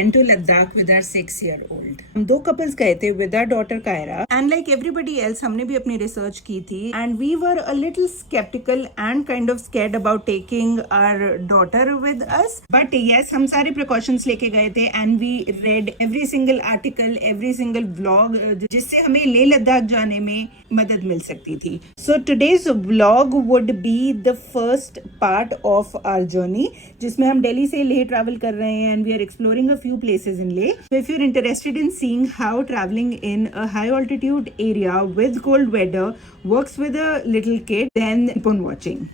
went to Ladakh with our 6-year-old. हम दो couples गए थे with our daughter Kyra, and like everybody else हमने भी अपनी research की थी, and we were a little skeptical and kind of scared about taking our daughter with us. But yes, हम सारे precautions लेके गए थे, and we read every single article, every single vlog जिससे हमें लेह लद्दाख जाने में मदद मिल सकती थी. So today's vlog would be the first part of our journey, जिसमें हम दिल्ली से लेह travel कर रहे हैं, and we are exploring a few places in Leh. So if you're interested in seeing how traveling in a high altitude area with cold weather works with a little kid, then keep on watching.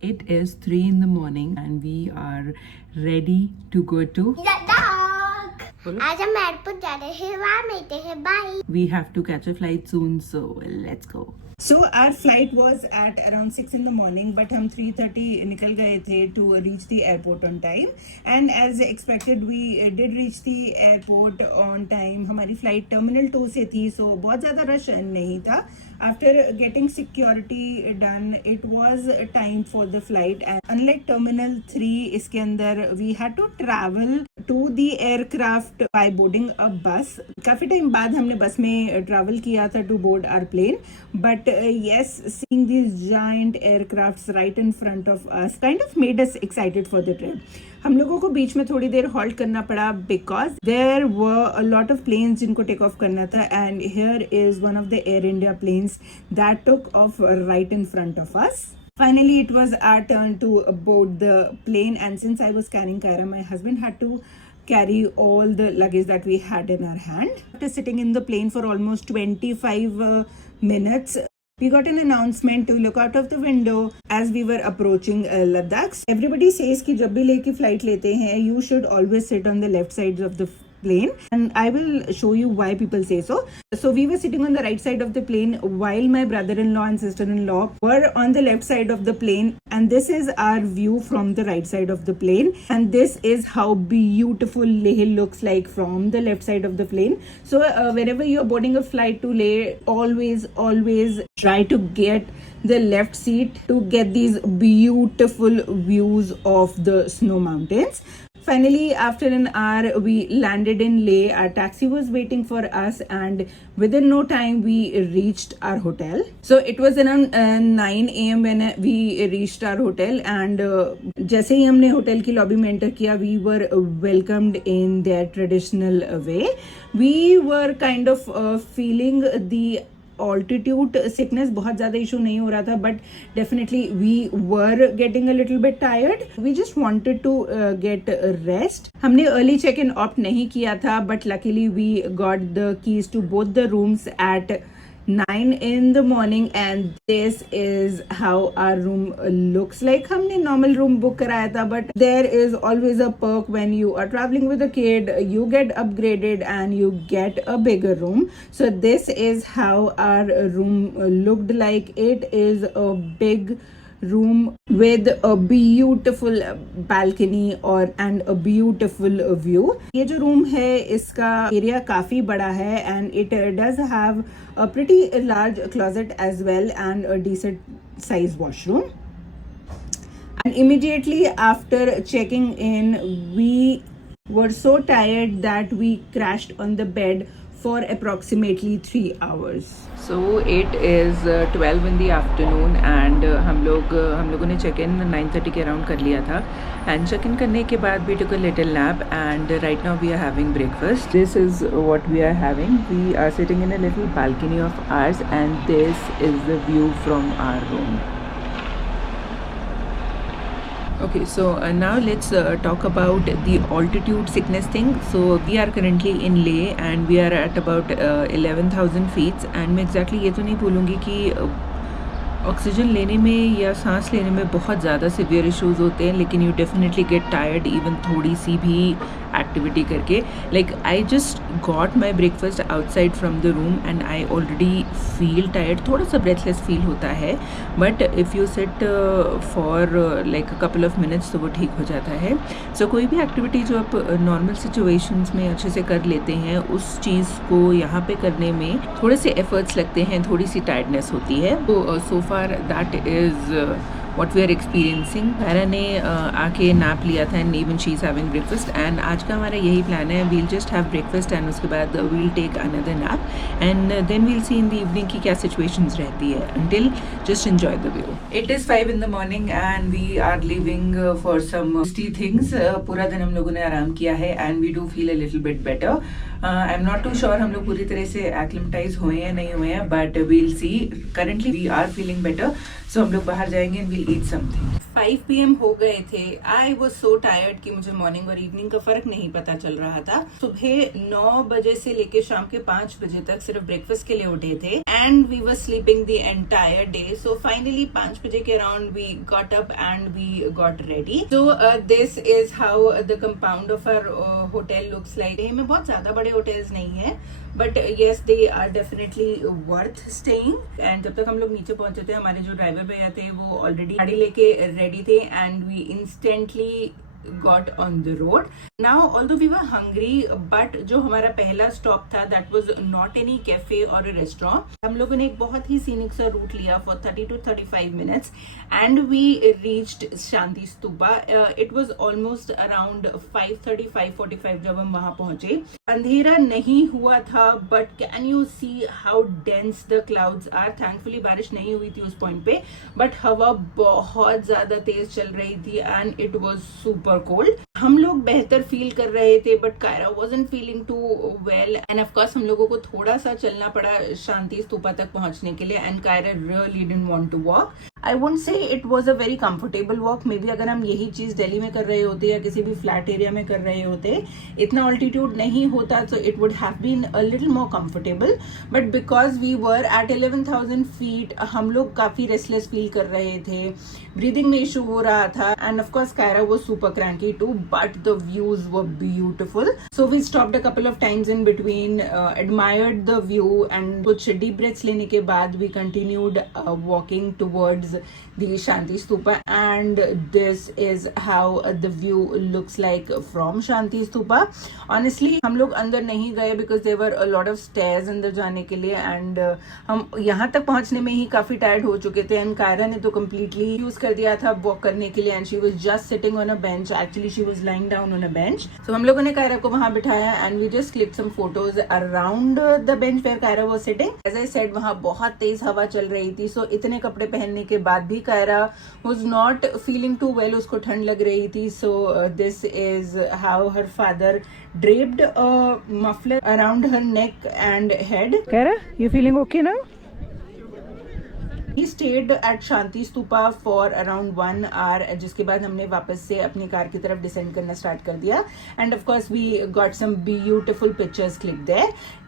It is 3 in the morning and we are ready to go to Ladakh. आज हम airport जा रहे हैं, वहाँ मिलते हैं, bye. We have to catch a flight soon, so let's go. So our flight was at around 6 in the morning, but हम 3:30 निकल गए थे to reach the airport on time. And as expected, we did reach the airport on time. हमारी flight terminal 2 से थी, so बहुत ज़्यादा rush नहीं था. After getting security done, it was time for the flight. And unlike terminal 3, इसके अंदर we had to travel to the aircraft by boarding a bus. काफ़ी टाइम बाद हमने बस में travel किया था to board our plane. But yes, seeing these giant aircrafts right in front of us kind of made us excited for the trip. हम लोगों को बीच में थोड़ी देर हॉल्ट करना पड़ा because there were a lot of planes जिनको take off करना था, and here is one of the Air India planes that took off right in front of us. Finally, it was our turn to board the plane, and since I was carrying Kyra, my husband had to carry all the luggage that we had in our hand. After sitting in the plane for almost 25 minutes, we got an announcement to look out of the window as we were approaching Ladakh. Everybody says कि जब भी लेह की flight लेते हैं, you should always sit on the left sides of the plane, and I will show you why people say so. So we were sitting on the right side of the plane while my brother-in-law and sister-in-law were on the left side of the plane, and this is our view from the right side of the plane, and this is how beautiful Leh looks like from the left side of the plane. So whenever you are boarding a flight to Leh, always try to get the left seat to get these beautiful views of the snow mountains. Finally, after an hour, we landed in Leh. Our taxi was waiting for us, and within no time, we reached our hotel. So it was around 9 a.m. when we reached our hotel, and जैसे ही हमने hotel की lobby में enter किया, we were welcomed in their traditional way. We were kind of feeling the altitude sickness. बहुत ज़्यादा issue नहीं हो रहा था, but definitely we were getting a little bit tired. We just wanted to get rest. हमने early check-in opt नहीं किया था, but luckily we got the keys to both the rooms at 9 in the morning, and this is how our room looks like. हमने normal room book कराया था, but there is always a perk when you are traveling with a kid. You get upgraded and you get a bigger room. So this is how our room looked like. It is a big room with a beautiful balcony and a beautiful view. ये जो room है इसका area काफी बड़ा है, and it does have a pretty large closet as well and a decent size washroom. And immediately after checking in, we were so tired that we crashed on the bed for approximately 3 hours. So it is 12 in the afternoon, and हम लोगों ने check in 9:30 के around कर लिया था, and check in करने के बाद we took a little nap, and right now we are having breakfast. This is what we are having. We are sitting in a little balcony of ours, and this is the view from our room. Okay, so now let's talk about the altitude sickness thing. So we are currently in Leh, and we are at about 11,000 feet, and मैं exactly ये तो नहीं बोलूँगी कि oxygen लेने में या सांस लेने में बहुत ज़्यादा सीवियर इश्यूज होते हैं, लेकिन you definitely get tired even थोड़ी सी भी एक्टिविटी करके. Like I just got my breakfast outside from the room, and I already feel tired. थोड़ा सा ब्रेथलेस फील होता है, but if you sit for like a couple of minutes तो वो ठीक हो जाता है. सो कोई भी एक्टिविटी जो आप नॉर्मल सिचुएशंस में अच्छे से कर लेते हैं, उस चीज़ को यहाँ पे करने में थोड़े से एफर्ट्स लगते हैं, थोड़ी सी टायर्डनेस होती है. तो so far that is what we are experiencing. Kaira ने आके नैप लिया था and even she's having breakfast and आज का हमारा यही प्लान है. We'll just have breakfast and उसके बाद we'll take another nap and then we'll see in the evening की क्या situations रहती है. Until just enjoy the view. It is 5 in the morning and we are leaving for some tasty things. पूरा दिन हम लोगों ने आराम किया है and we do feel a little bit better. I'm not too sure हम लोग पूरी तरह से acclimatize हुए हैं नहीं हुए हैं, but we'll see. Currently we are feeling better, so हम लोग बाहर जाएंगे and we'll eat something. 5 PM हो गए थे. I was so tired कि मुझे मॉर्निंग और इवनिंग का फर्क नहीं पता चल रहा था. सुबह 9 बजे से लेके शाम के 5 बजे तक सिर्फ ब्रेकफास्ट के लिए उठे थे and we were sleeping the entire day. So finally 5 बजे के around we got up and we got ready. So this is how the compound of our hotel looks like. में बहुत ज्यादा बड़े hotels नहीं है, but yes they are definitely worth staying. And जब तक हम लोग नीचे पहुंचे थे हमारे जो ड्राइवर भैया थे वो ऑलरेडी गाड़ी लेके रेडी थे and we instantly got on the road. Now although we were hungry, but जो हमारा पहला स्टॉप था that was not any cafe or a restaurant. हम लोगों ने एक बहुत ही सीनिक सा रूट लिया for 30 to 35 minutes and we reached Shanti stupa. It was almost around 5:30 5:45 जब हम वहां पहुंचे. अंधेरा नहीं हुआ था but can you see how dense the clouds are. Thankfully बारिश नहीं हुई थी उस पॉइंट पे, but हवा बहुत ज्यादा तेज चल रही थी and it was super cold. हम लोग बेहतर फील कर रहे थे but Kaira wasn't feeling too well and of course हम लोगों को थोड़ा सा चलना पड़ा शांति स्तूपा तक पहुंचने के लिए and Kiara really didn't want to walk. I won't say it was a very comfortable walk. Maybe अगर हम यही चीज दिल्ली में कर रहे होते या किसी भी फ्लैट एरिया में कर रहे होते, इतना ऑल्टीट्यूड नहीं होता तो it would have been a little more comfortable. But because we were at 11,000 feet, हम लोग काफी रेस्टलेस फील कर रहे थे, ब्रीदिंग में इशू हो रहा था and of course Kaira was super cranky too, but the views were beautiful. So we stopped a couple of times in between, admired the view and कुछ deep breaths लेने के बाद we continued walking towards the Shanti Stupa and this is how the view looks like from Shanti Stupa. Honestly हम लोग अंदर नहीं गए because there were a lot of stairs अंदर जाने के लिए and हम यहाँ तक पहुँचने में ही काफी टायर्ड हो चुके थे and कायरा ने तो completely यूज कर दिया था वॉक करने के लिए and she was just sitting on a bench. Actually she was lying down on a bench. So हम लोगों ने कायरा को वहाँ बिठाया and we just clicked some photos around the bench where Kaira was sitting. As I said वहाँ बहुत तेज हवा चल रही थी, so इतने कपड़े पहनने के बाद भी Kiara was not feeling too well. उसको ठंड लग रही थी. So this is how her father draped a muffler around her neck and head. Kaira, you feeling okay now? We stayed at Shanti Stupa for around 1 hour, जिसके बाद हमने वापस से अपनी कार की तरफ डिसेंड करना स्टार्ट कर दिया and of course we got some beautiful pictures clicked there.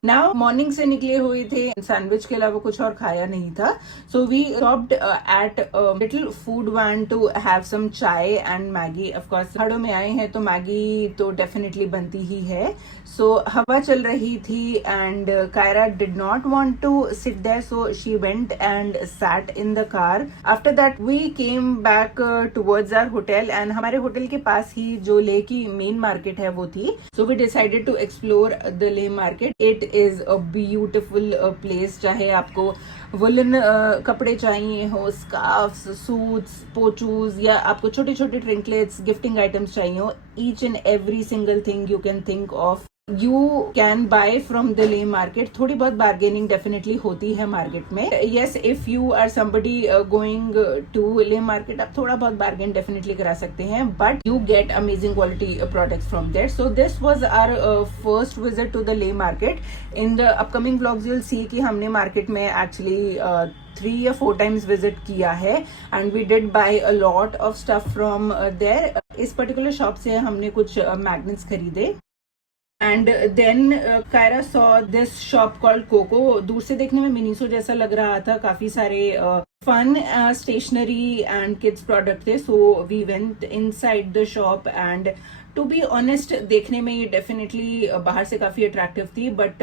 Now morning से निकले हुए थे, सैंडविच के अलावा कुछ और खाया नहीं था, so we stopped at a little food van to have some chai and Maggie. Of course पहाड़ों में आए हैं तो मैगी तो डेफिनेटली बनती ही है. So हवा चल रही थी and Kaira did not want to sit there, so she went and sat in the car. After that we came back towards our hotel and हमारे होटल के पास ही जो लेह की मेन मार्केट है वो थी. So we decided to explore the Leh market. It is a beautiful place. चाहे आपको woollen कपड़े चाहिए हो, स्कार्फ्स, सूट्स, पोचूज या आपको छोटे छोटे ट्रिंकलेट्स, गिफ्टिंग आइटम्स चाहिए हो, each and every single thing you can think of you can buy from the Leh market. थोड़ी बहुत bargaining definitely होती है market में. Yes, if you are somebody going to Leh market, आप थोड़ा बहुत bargain definitely करा सकते हैं, but you get amazing quality products from there. So this was our first visit to the Leh market. In the upcoming vlogs you'll see कि हमने market में actually 3 या 4 times visit किया है and we did buy a lot of stuff from there. इस particular shop से हमने कुछ magnets खरीदे. And then Kaira saw this shop called Coco. दूर से देखने में मिनीसो जैसा लग रहा था, काफी सारे fun stationery and kids product थे. So we went inside the shop and to be honest देखने में ये definitely बाहर से काफी attractive थी, but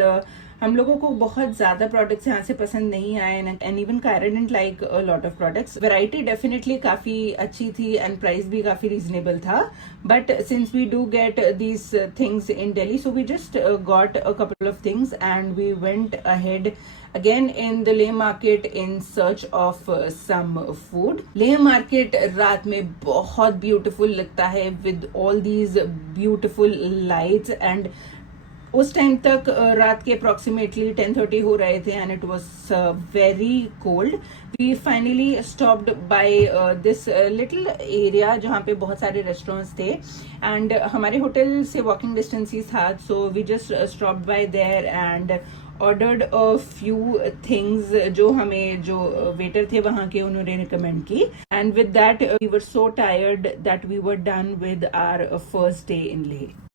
हम लोगों को बहुत ज़्यादा प्रोडक्ट्स यहाँ से पसंद नहीं आए and even Kaira didn't like a lot of products. Variety definitely काफ़ी अच्छी थी एंड प्राइस भी काफ़ी रीजनेबल था. But since we do get these things in Delhi, so we just got a couple of things and we went ahead again in the Leh market in search of some food. Leh market रात में बहुत beautiful लगता है with all these beautiful lights and उस time तक रात के approximately 10:30 हो रहे थे and it was very cold. We finally stopped by this little area जहाँ पे बहुत सारे रेस्टोरेंट्स थे एंड हमारे होटल से वॉकिंग डिस्टेंस ही था. So we just stopped by there and ordered a few things जो वेटर थे वहां के उन्होंने रिकमेंड की. And with that we were so tired that we were done with our first day in Leh.